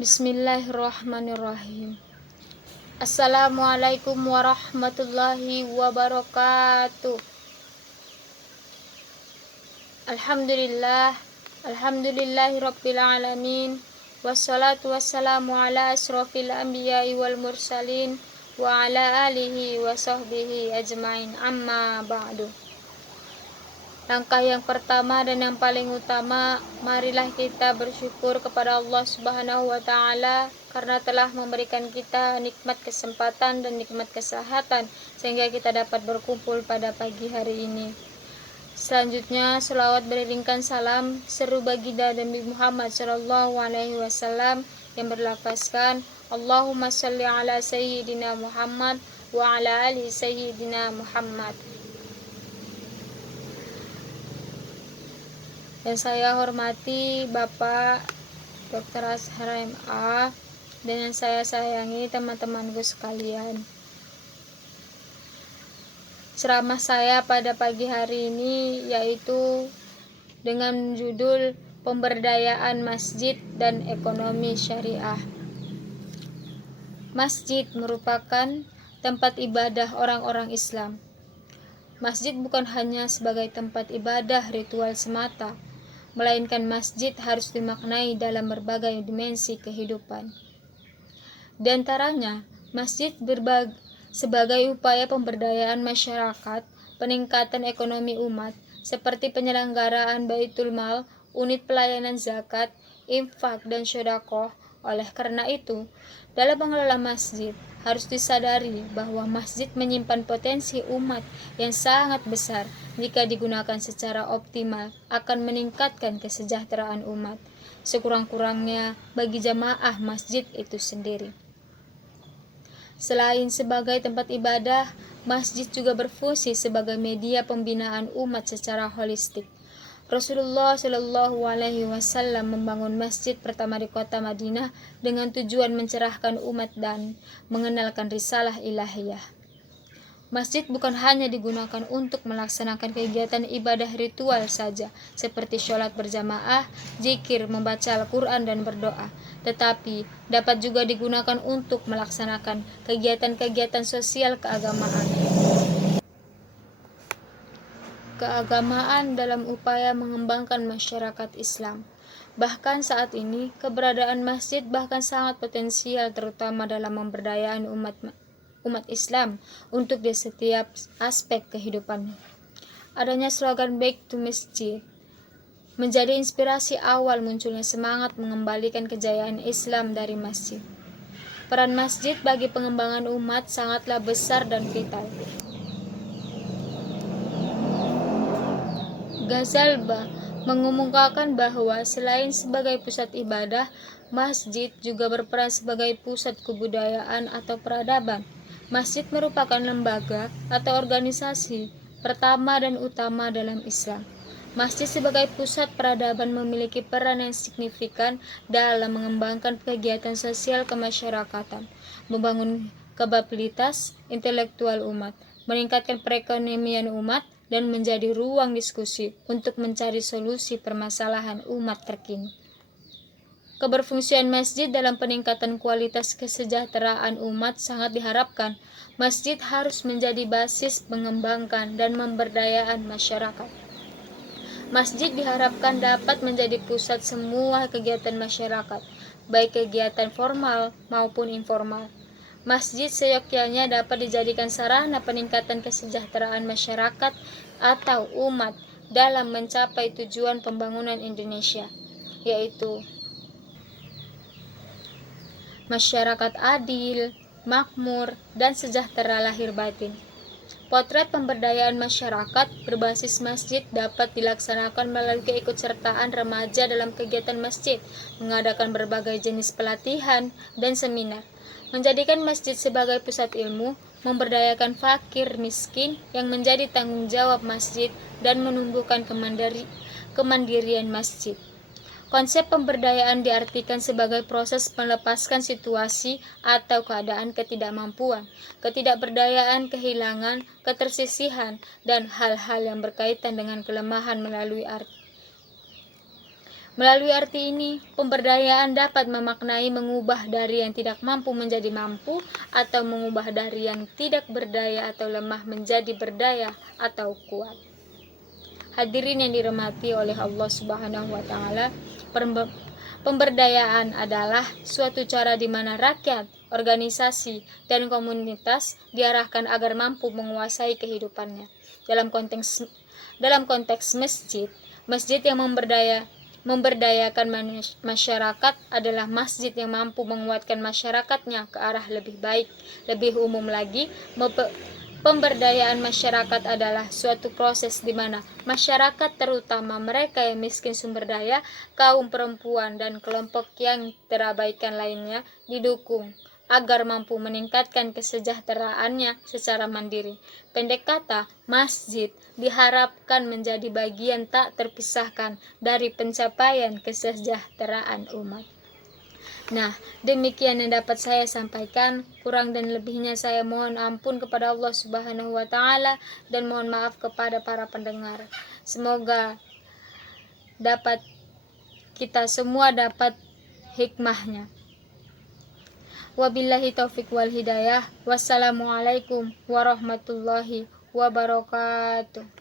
Bismillahirrahmanirrahim. Assalamualaikum warahmatullahi wabarakatuh. Alhamdulillahirabbil alamin. Wassalatu wassalamu ala asrofil anbiya'i wal mursalin wa ala alihi wa sahbihi ajmain, amma ba'du. Langkah yang pertama dan yang paling utama, marilah kita bersyukur kepada Allah Subhanahu wa Ta'ala karena telah memberikan kita nikmat kesempatan dan nikmat kesehatan sehingga kita dapat berkumpul pada pagi hari ini. Selanjutnya, selawat beriringkan salam seru baginda Nabi Muhammad Shallallahu Alaihi Wasallam yang berlafazkan Allahumma sholli ala Sayyidina Muhammad wa ala ali Sayyidina Muhammad. Yang saya hormati Bapak Dr. Azhar MA dan yang saya sayangi teman-temanku sekalian. Ceramah saya pada pagi hari ini yaitu dengan judul Pemberdayaan Masjid dan Ekonomi Syariah. Masjid merupakan tempat ibadah orang-orang Islam. Masjid bukan hanya sebagai tempat ibadah ritual semata, melainkan masjid harus dimaknai dalam berbagai dimensi kehidupan. Di antaranya, masjid sebagai upaya pemberdayaan masyarakat, peningkatan ekonomi umat, seperti penyelenggaraan baitul mal, unit pelayanan zakat, infak, dan sedekah. Oleh karena itu, dalam mengelola masjid, harus disadari bahwa masjid menyimpan potensi umat yang sangat besar. Jika digunakan secara optimal, akan meningkatkan kesejahteraan umat, sekurang-kurangnya bagi jamaah masjid itu sendiri. Selain sebagai tempat ibadah, masjid juga berfungsi sebagai media pembinaan umat secara holistik. Rasulullah Shallallahu Alaihi Wasallam membangun masjid pertama di kota Madinah dengan tujuan mencerahkan umat dan mengenalkan risalah ilahiyah. Masjid bukan hanya digunakan untuk melaksanakan kegiatan ibadah ritual saja, seperti sholat berjamaah, zikir, membaca Al-Quran, dan berdoa, tetapi dapat juga digunakan untuk melaksanakan kegiatan-kegiatan sosial keagamaan dalam upaya mengembangkan masyarakat Islam. Bahkan saat ini, keberadaan masjid bahkan sangat potensial terutama dalam pemberdayaan umat Islam untuk di setiap aspek kehidupan. Adanya slogan Back to Masjid menjadi inspirasi awal munculnya semangat mengembalikan kejayaan Islam dari masjid. Peran masjid bagi pengembangan umat sangatlah besar dan vital. Ghazali mengumumkakan bahwa selain sebagai pusat ibadah, masjid juga berperan sebagai pusat kebudayaan atau peradaban. Masjid merupakan lembaga atau organisasi pertama dan utama dalam Islam. Masjid sebagai pusat peradaban memiliki peran yang signifikan dalam mengembangkan kegiatan sosial kemasyarakatan, membangun kapabilitas intelektual umat, meningkatkan perekonomian umat, dan menjadi ruang diskusi untuk mencari solusi permasalahan umat terkini. Keberfungsian masjid dalam peningkatan kualitas kesejahteraan umat sangat diharapkan. Masjid harus menjadi basis mengembangkan dan pemberdayaan masyarakat. Masjid diharapkan dapat menjadi pusat semua kegiatan masyarakat, baik kegiatan formal maupun informal. Masjid seyogyanya dapat dijadikan sarana peningkatan kesejahteraan masyarakat atau umat dalam mencapai tujuan pembangunan Indonesia, yaitu masyarakat adil, makmur, dan sejahtera lahir batin. Potret pemberdayaan masyarakat berbasis masjid dapat dilaksanakan melalui keikutsertaan remaja dalam kegiatan masjid, mengadakan berbagai jenis pelatihan dan seminar, menjadikan masjid sebagai pusat ilmu, memberdayakan fakir miskin yang menjadi tanggung jawab masjid, dan menumbuhkan kemandirian masjid. Konsep pemberdayaan diartikan sebagai proses melepaskan situasi atau keadaan ketidakmampuan, ketidakberdayaan, kehilangan, ketersisihan, dan hal-hal yang berkaitan dengan kelemahan melalui Melalui arti ini, pemberdayaan dapat memaknai mengubah dari yang tidak mampu menjadi mampu, atau mengubah dari yang tidak berdaya atau lemah menjadi berdaya atau kuat. Hadirin yang dirahmati oleh Allah Subhanahu wa taala, pemberdayaan adalah suatu cara di mana rakyat, organisasi, dan komunitas diarahkan agar mampu menguasai kehidupannya. Dalam konteks masjid, masjid yang memberdayakan masyarakat adalah masjid yang mampu menguatkan masyarakatnya ke arah lebih baik. Lebih umum lagi, pemberdayaan masyarakat adalah suatu proses di mana masyarakat, terutama mereka yang miskin sumber daya, kaum perempuan, dan kelompok yang terabaikan lainnya, didukung agar mampu meningkatkan kesejahteraannya secara mandiri. Pendek kata, masjid diharapkan menjadi bagian tak terpisahkan dari pencapaian kesejahteraan umat. Nah, demikian yang dapat saya sampaikan. Kurang dan lebihnya saya mohon ampun kepada Allah Subhanahu wa taala dan mohon maaf kepada para pendengar. Semoga kita semua dapat hikmahnya. Wabillahi taufik wal hidayah. Wassalamualaikum warahmatullahi wabarakatuh.